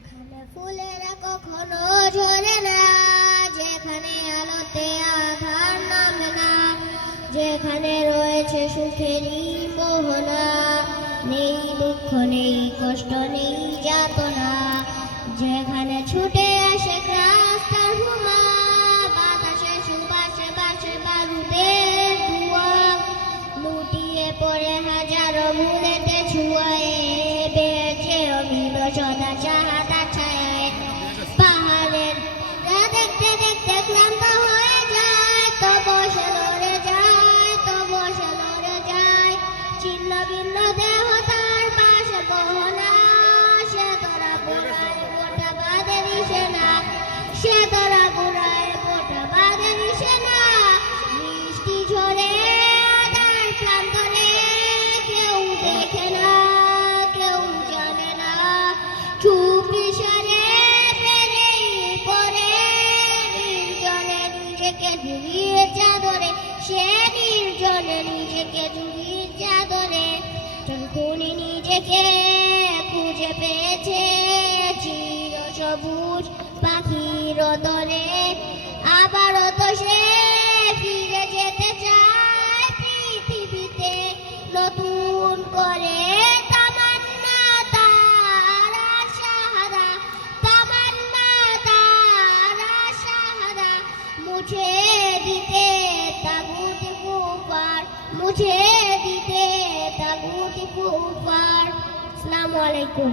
যেখানে ফুলেরা কখনো ঝরে না, যেখানে আলোতে আধার নামে না, যেখানে রয়েছে সুখেরই মোহনা, নেই দুঃখ নেই কষ্ট নেই যাতনা, যেখানে ছুটে আসে রাস্তার হুমা, বাতাসে সুবাসে বাসে বারুদের ধোঁয়া, লুটিয়ে পড়ে হাজারো ভুলেতে ছুঁয়ে বেঁচে অমিল সদা চাহাদা ছায়, পাহাড়ের দেখতে দেখতে ক্লান্ত হয়ে যায়, তবু সে লড়ে যায়, তবু সে লড়ে যায়, ছিন্ন ভিন্ন দেহ তার পাশে বহনা, সে তোরা বোনায় গোটা বাঁধেরি সেনা, সে তোরা বোনায় গোটা বাঁধেরি সেনা, বৃষ্টি ঝরে আধার প্রান্তরে, কেউ দেখে না কেউ জানে না, চুপি সরে বেড়েই পড়ে নির্জনে নিজেকে জুড়িয়ে চাদরে, সে নির্জনে নিজেকে জুড়িয়ে চাদরে, যখনই নিজেকে খুঁজে পেয়েছে চির সবুজ পাখির দলে, আবারও তো সে ফিরে যেতে চায় পৃথিবীতে নতুন করে, তামান্না তার আশাহারা, তামান্না তার আশাহারা, মুছে দিতে তাগুত কুফার, মুছে দিতে তাগুত কুফার। আসসালামু আলাইকুম।